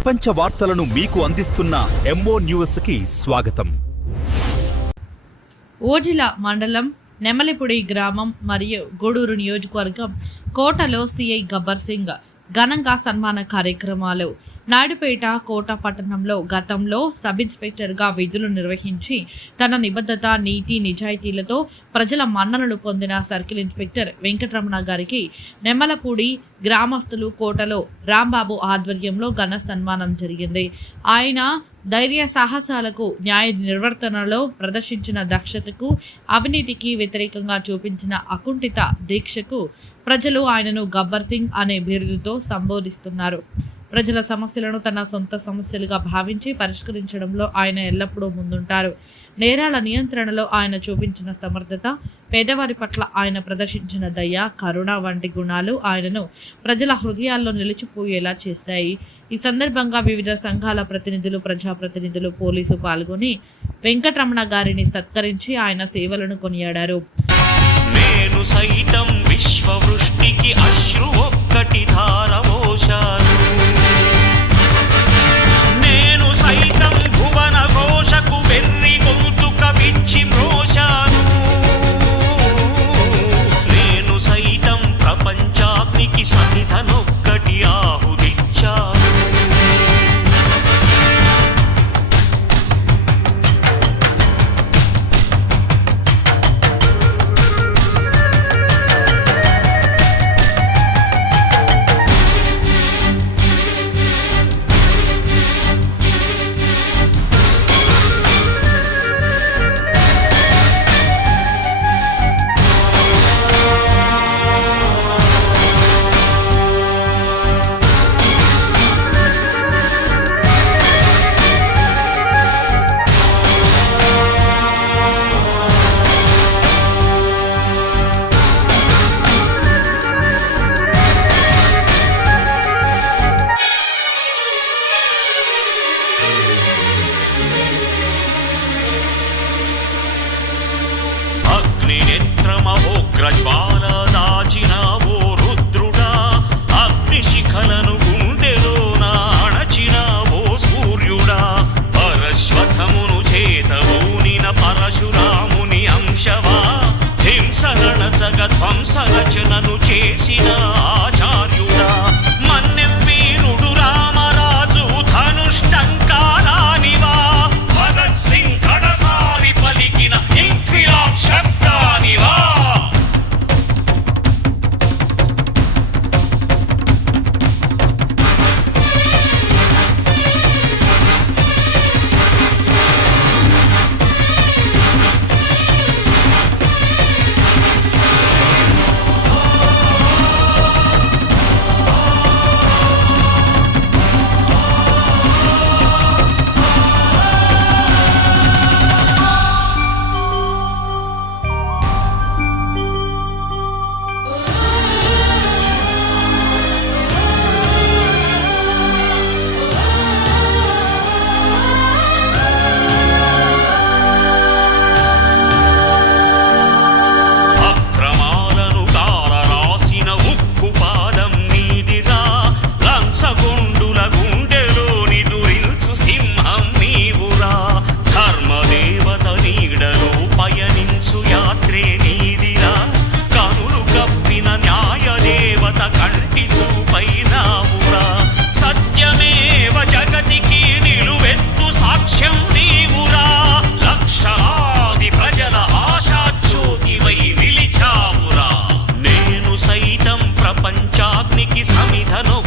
ప్రపంచ వార్తలను మీకు అందిస్తున్న ఎంఓ న్యూస్ కి స్వాగతం. ఓజిల మండలం నెమలిపుడి గ్రామం మరియు గూడూరు నియోజకవర్గం కోటలో సిఐ గబ్బర్ సింగ్ ఘనంగా సన్మాన కార్యక్రమాలు. నాయుడుపేట కోట పట్టణంలో గతంలో సబ్ ఇన్స్పెక్టర్గా విధులు నిర్వహించి తన నిబద్ధత, నీతి, నిజాయితీలతో ప్రజల మన్ననలు పొందిన సర్కిల్ ఇన్స్పెక్టర్ వెంకటరమణ గారికి నెమ్మలపూడి గ్రామస్తులు కోటలో రాంబాబు ఆధ్వర్యంలో ఘన సన్మానం జరిగింది. ఆయన ధైర్య సాహసాలకు, న్యాయ నిర్వర్తనలో ప్రదర్శించిన దక్షతకు, అవినీతికి వ్యతిరేకంగా చూపించిన అకుంఠిత దీక్షకు ప్రజలు ఆయనను గబ్బర్ సింగ్ అనే బిరుదుతో సంబోధిస్తున్నారు. ప్రజల సమస్యలను తన సొంత సమస్యలుగా భావించి పరిష్కరించడంలో ఆయన ఎల్లప్పుడూ ముందుంటారు. నేరాల నియంత్రణలో ఆయన చూపించిన సమర్థత, పేదవారి పట్ల ఆయన ప్రదర్శించిన దయ, కరుణ వంటి గుణాలు ఆయనను ప్రజల హృదయాల్లో నిలిచిపోయేలా చేశాయి. ఈ సందర్భంగా వివిధ సంఘాల ప్రతినిధులు, ప్రజాప్రతినిధులు, పోలీసు పాల్గొని వెంకటరమణ గారిని సత్కరించి ఆయన సేవలను కొనియాడారు. నేను సైతం విశ్వవృష్టికి అశ్రు ఒక్కటి ధారపోశాను, నేను సైతం భువన ఘోషకు వెర్రి గొంతుక విచ్చి మ్రోశాను, నేను సైతం ప్రపంచాగ్నికి సన్నిధనొక్కటి ఆహుదిచ్చాను. అగ్నినేత్రమహోగ్రజ్వాల దాచినావో రుద్రుడా, అగ్నిశిఖలను గుండెలోన అణచినావో సూర్యుడా, పరశ్వథమును చేతవూనిన పరశురాముని అంశవా, హింసనచగ ధ్వంసరచనను చేసిన ఆచార్యుడా, మన్నెం వీరుడు రామరాజు ధనుష్టంకారానివా, భగత్ సింగ్ కడసారి పలికిన ఇంక్విలాబ్ శబ్దానివా. సత్యమేవ జగతికి నిలువెత్తు సాక్ష్యం నీవురా, లక్షలాది ప్రజల ఆశాజ్యోతివై నిలిచావురా, నేను సైతం ప్రపంచాగ్నికి సమిధను